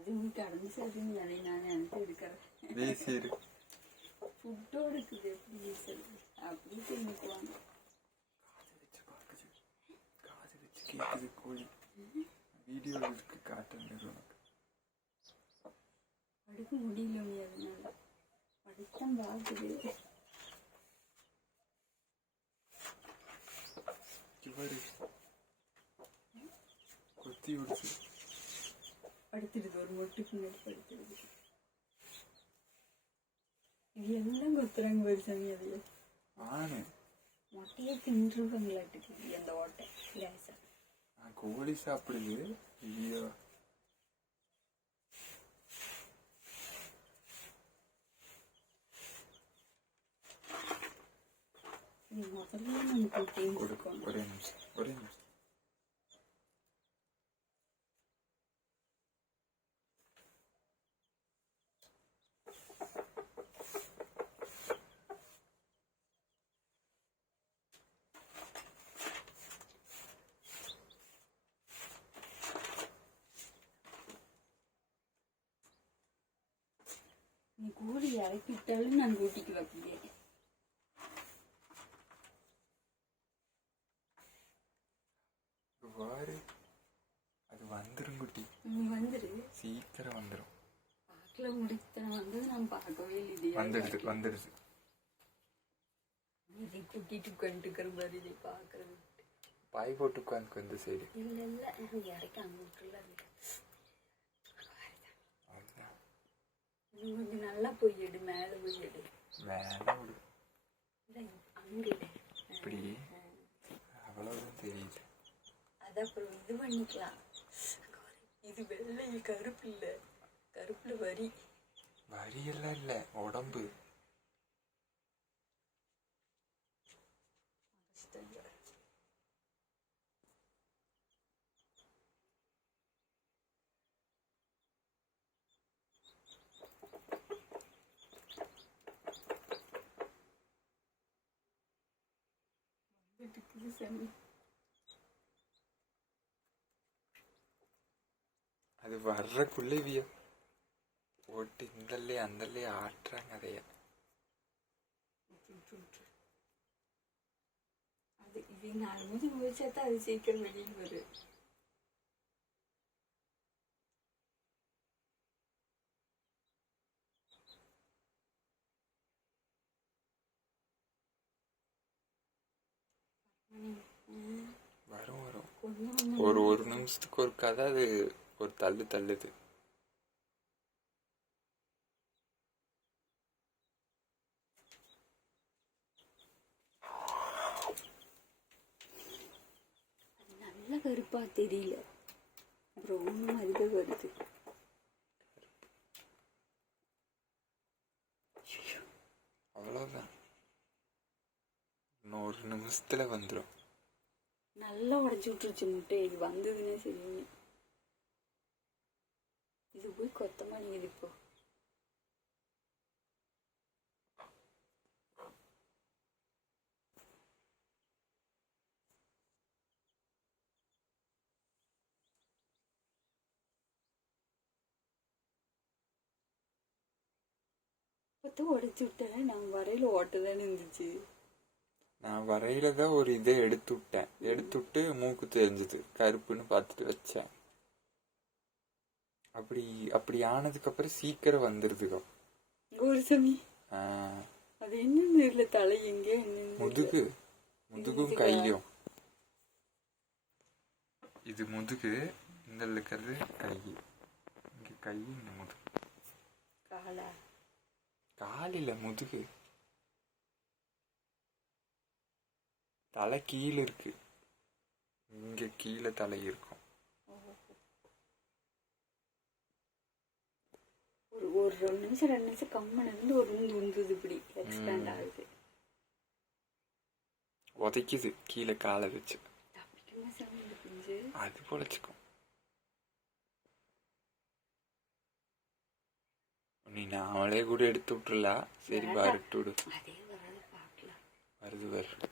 அது நீ கடந்து சொல்றீங்க அதை நான் நினைச்சு இருக்கிறேன் வீசிடு ஃபுட்டோடு இருக்குது எப்படி வீசுறது அப்படி தின்னுக்குவாங்க காது வச்சு கேட்குது கோழி வீடியோ இருக்கு காட்டுறது உனக்கு படுக்க முடியல நீ அதனால படுத்தான் பார்க்குது இவரு கொத்தி விடுச்சு படுத்துடுது. ஒரு மொட்டுக்கு முன்னாடி படுத்துடுது. இது எல்லாம் கொத்துறாங்க பெருசாமி அதுல ஆனு. மொட்டையே தின்றுவாங்களாட்டுக்கு அந்த ஓட்டை. லேசா கோழி சாப்பிடுது. ஐயோ. முதல்ல நமக்கு ஒரே நிமிஷம். ஒரே நிமிஷம். நீ கூடி இறக்கி விட்டாலும் நான் கூட்டிக்கு இங்க பாரு அது வந்துரும் குட்டி. நீ வந்துரு. சீக்கிரம் வந்துரும். பார்க்கல முடித்தன வந்தது நான் பார்க்கவே இல்லை வந்துடுது வந்துடுது. இதை கூட்டிட்டு உட்காந்துக்கிற மாதிரி இதை பார்க்கறது பாய் போட்டு உட்காந்துக்கு சைடு இல்ல இல்ல இறக்கி அங்க விட்டுல அதுதான் இன்னும் கொஞ்சம் நல்லா போய் எடு மேல போய் எடு. மேலே விடு. அங்க இப்படி. அவ்வளவுதான் தெரியுது. அது அப்புறம் இது பண்ணிக்கலாம். இது வெள்ளை கருப்பு இல்ல. கருப்புல வரி. வரியெல்லாம் இல்லை உடம்பு. இருக்குது சாமி அது வர்றக்குள்ளே விய ஓட்டு இந்தல்லே அந்தல்லே ஆட்டுறாங்க அதைய. அது இவங்க அனுமதி முடிச்சா தான் அது சீக்கிரம் வெளியில் வரும். வரும் வரும். ஒரு ஒரு நிமிஷத்துக்கு ஒரு கதை அது ஒரு தள்ளு தள்ளுது. நல்ல கருப்பா தெரியல. ப்ரௌன் மாதிரி வருது. அவ்வளோதான் இன்னும் ஒரு நிமிஷத்துல வந்துடும் நல்லா உடஞ்சி விட்டுருச்சு முட்டை. இது வந்ததுன்னே சரி இது போய் கொத்தமா நீங்க இப்போ. கொத்த உடைச்சு விட்டேன். நான் வரையில ஓட்டதானே இருந்துச்சு. நான் வரையில தான் ஒரு இதை எடுத்து விட்டேன் எடுத்து விட்டு மூக்கு தெரிஞ்சது. கருப்புன்னு பார்த்துட்டு வச்சேன். அப்படி அப்படி ஆனதுக்கு அப்புறம் சீக்கிரம் வந்துருதுக்கோ ஒரு சமி அது என்னன்னு தெரியல தலை எங்க முதுகு. முதுகும் கையும். இது முதுகு இந்த இருக்கிறது கை. இங்க கை இந்த முதுகு. காலா? காலில் முதுகு. தலை கீழே இருக்கு. இங்க கீழே தலை இருக்கும். ஒரு ஒரு ரெண்டு நிமிஷம் ரெண்டு நிமிஷம் கம்மன் இருந்து ஒரு நிமிஷம் உந்துது இப்படி. எக்ஸ்பேண்ட் ஆகுது. உதைக்குது கீழே காலை வச்சு. அது பொழைச்சிக்கும் நீ நாமளே கூட எடுத்து விட்டுறலாம். சரி வரட்டு விடு. வராது வருது.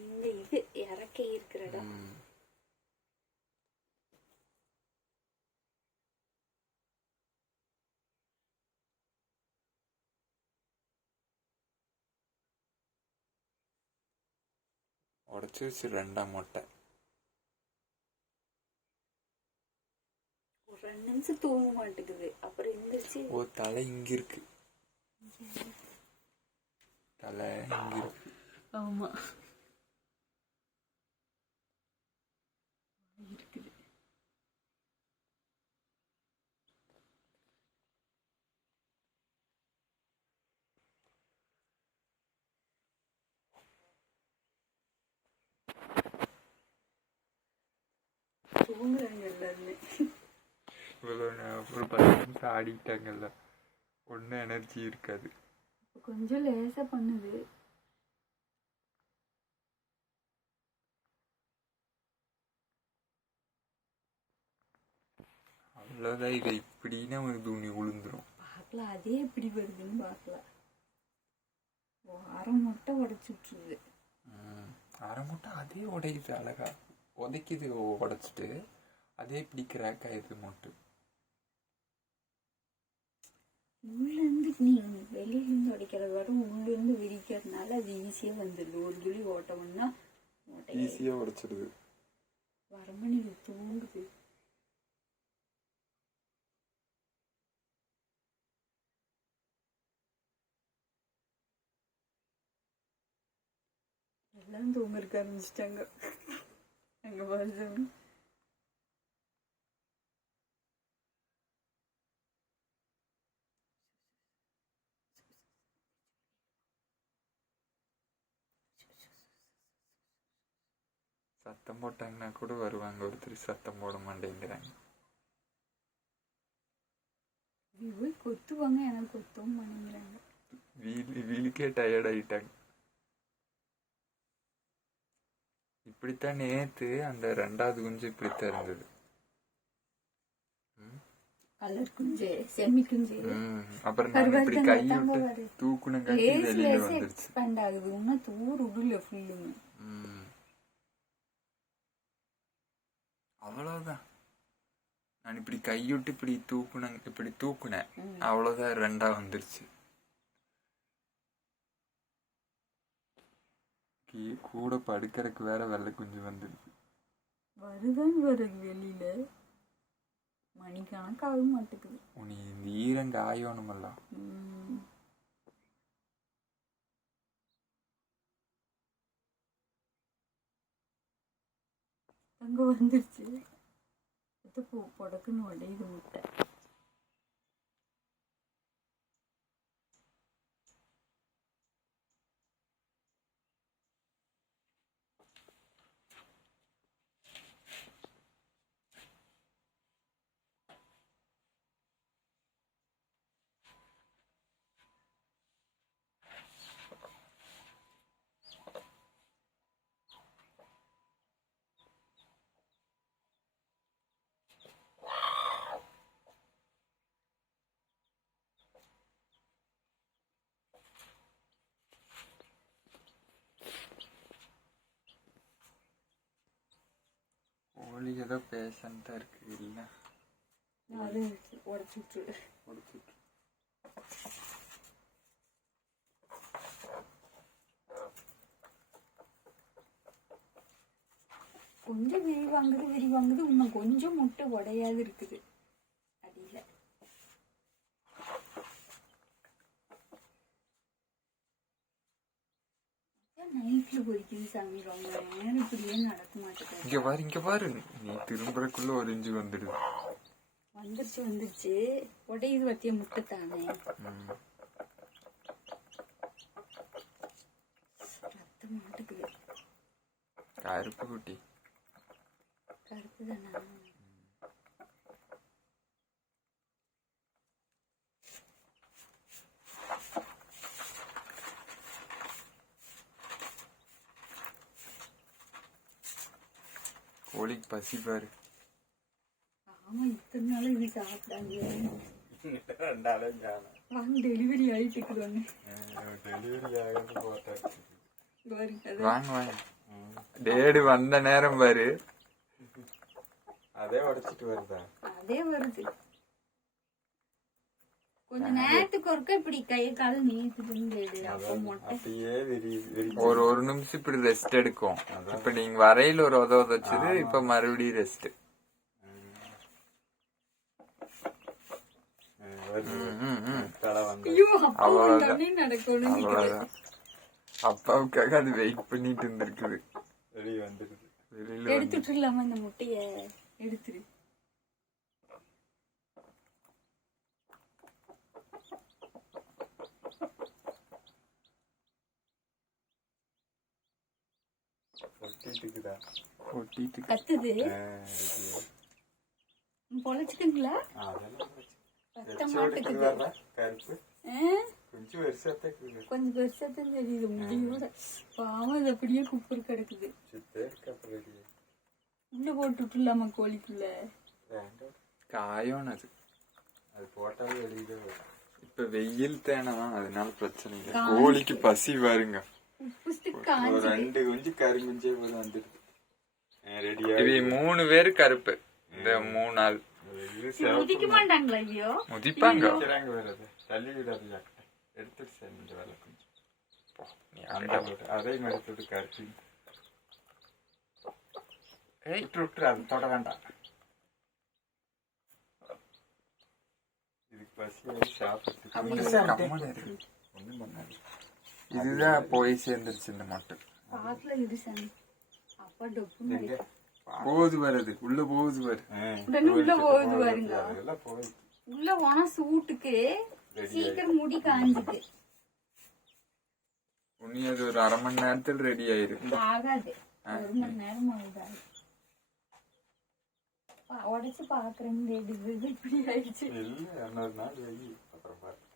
இந்த இது இறக்கி இருக்கிற இடம் உடச்சி வச்சு ரெண்டாம் மொட்டை. ஒரு ரெண்டு நிமிஷம் தூங்க மாட்டேங்குது. அப்புறம் எந்திரிச்சு ஓ தலை இங்க இருக்கு. தலை இங்க இருக்கு. ஆமா. இருக்குது ஒரு பத்து நிமிஷம் ஆடிட்டாங்கல்ல. ஒன்றும் எனர்ஜி இருக்காது. கொஞ்சம் லேசா பண்ணுது. அவ்வளோதான் இதை இப்படின்னு ஒரு துணி விழுந்துரும் பார்க்கலாம் அதே எப்படி வருதுன்னு பார்க்கலாம் ஓ, அரை முட்டை உடச்சி விட்டுருது ம், அரை மூட்டை அதே உடையுது அழகா. உதைக்குது உடைச்சிட்டு அதே இப்படி கிராக் ஆயிடுது மொட்டு. உள்ளேருந்து நீ வெளியிலேருந்து உடைக்கிறத விட உள்ளேருந்து விரிக்கிறதுனால அது ஈஸியாக வந்துடுது. ஒரு துளி ஓட்டம்னா ஈஸியாக உடைச்சிடுது. வரமணி தூங்குது. எல்லாம் தூங்கறக்க ஆரம்பிச்சிட்டாங்க. அங்க வருது சத்தம் போட்டாங்கன்னா கூட வருவாங்க. ஒருத்தர் சத்தம் போட மாட்டேங்கிறாங்க. கொத்துவாங்க எனக்கு கொத்தவும் பண்ணுங்கிறாங்க வீலு வீலுக்கே டயர்ட் ஆயிட்டாங்க. இப்படித்தான் நேத்து அந்த ரெண்டாவது குஞ்சு இப்படித்தான் இருந்தது. ம். கலர் குஞ்சு செம்மி குஞ்சு. ம். அப்புறம் நான் இப்படி கை விட்டு தூக்குன காட்டி வெளியில வந்துருச்சு. எக்ஸ்பேண்ட் ஆகுது. இன்னும் தூர் உடுல ஃபுல்லுங்க ம். அவ்வளவுதான். நான் இப்படி கைவிட்டு இப்படி தூக்குனேன் இப்படி தூக்குனேன். அவ்வளவுதான் ரெண்டா வந்துருச்சு. கீ- கூட படுக்கறதுக்கு வேற வெள்ளை குஞ்சு வந்துருச்சு வருதான் வருது வெளியில. மணிக்கணக்காக மாட்டேங்குது. உனி இந்த ஈரங்க ஆயோணுமல்ல. அங்க வந்துருச்சு. பூ புடக்குன்னு உடையுது முட்டை. கோழி ஏதோ பேஷண்டா இருக்கு இல்ல? அது உடச்சு விட்டுரு முடிச்சுட்டு கொஞ்சம் விரி வாங்குது விரி வாங்குது இன்னும் கொஞ்சம் முட்டை உடையாது இருக்குது. நைட்ல பொறிக்குது சாமி ரொம்ப நேரம் இப்படியே நடக்க மாட்டேங்குது இங்க பாரு இங்க பாரு நீ திரும்புறக்குள்ள ஒரு இஞ்சி வந்துடுது வந்துருச்சு வந்துருச்சு உடையுது பத்திய முட்டை தானே. ரத்தம் மாட்டுக்குது கருப்பு குட்டி கருப்பு தானா கோழிக்கு பசி பாரு டெலிவரி ஆயிட்டு வாங்க வாங்க டேடு வந்த நேரம் பாரு அதே உடைச்சிட்டு வருதா அதே வருது கொஞ்ச நேரத்துக்கு ஒருக்க இப்படி கை கால் நீட்டுட்டு இருந்தது அப்ப மொட்டை அப்படியே விரி விரி ஒரு ஒரு நிமிஷம் இப்படி ரெஸ்ட் எடுக்கும். இப்ப நீங்க வரையில ஒரு உத உதச்சது இப்ப மறுபடியும் ரெஸ்ட் அப்பாவுக்காக அது வெயிட் பண்ணிட்டு இருந்திருக்குது. வெளியே வந்துருது. வெளியில வந்து எடுத்துட்டுலாமா இந்த முட்டைய? எடுத்துரு. கத்துது பொழைச்சுக்குங்களா? கொஞ்சம் வருஷத்துக்கு தெரியுது முடியோட. பாவம் அது அப்படியே குப்பர் கிடக்குது. உள்ள போட்டு விட்டுலாமா கோழிக்குள்ள? காயம் அது. அது போட்டாலே வெளியில இப்ப வெயில் தானே அதனால பிரச்சனை இல்லை. கோழிக்கு பசி பாருங்க. புஸ்து ஒரு ரெண்டு குஞ்சு கருங்குஞ்சே போது வந்துடுது இது மூணு பேரு கருப்பு. இந்த மூணு நாள் முதிக்க மாட்டாங்களா ஐயோ முதிப்பாங்க. தள்ளி விடாது எடுத்துட்டு சார் இந்த வேலை கொஞ்சம். எடுத்துட்டு கருப்பி. ஏய். விட்டு விட்டுரு அது தொட வேண்டாம். இதுக்கு பசி சாப்பிட்டு ஒன்றும் பண்ணாது இதுதான் போய் சேர்ந்துருச்சு இந்த அடிக்கும். போகுது வருது உள்ள போகுது வரு உள்ள போகுது போகுது. உள்ள போனா சூட்டுக்கு சீக்கிரம் முடி காஞ்சுது உன்னி அது ஒரு அரை மணி நேரத்தில் ரெடி ஆயிருக்கு ஆகாது. ஒரு மணி நேரம் ஆகுது. உடைச்சு பாக்குறேன். இப்படி ஆயிடுச்சு. இல்ல நாள்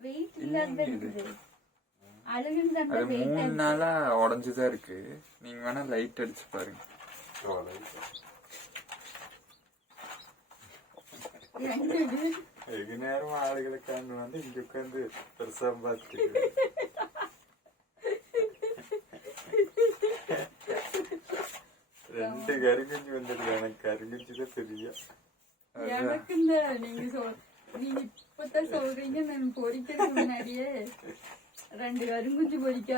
வெயிட் இல்லாத இருக்குது அது மூணு நாளா உடஞ்சுதான் இருக்கு. நீங்க வேணா லைட் அடிச்சு பாருங்க. வெகு நேரம் ஆளுகளை காண்டு வந்து இங்க உட்காந்து பெருசா பார்த்து ரெண்டு கருங்குஞ்சு வந்துருக்கு. எனக்கு கருங்குஞ்சு தான் எனக்கு இந்த நீங்க நீங்க இப்பதான் சொல்றீங்க நான் பொறிக்கிறதுக்கு முன்னாடியே. ரெண்டு கருங்குஞ்சு பொறிக்க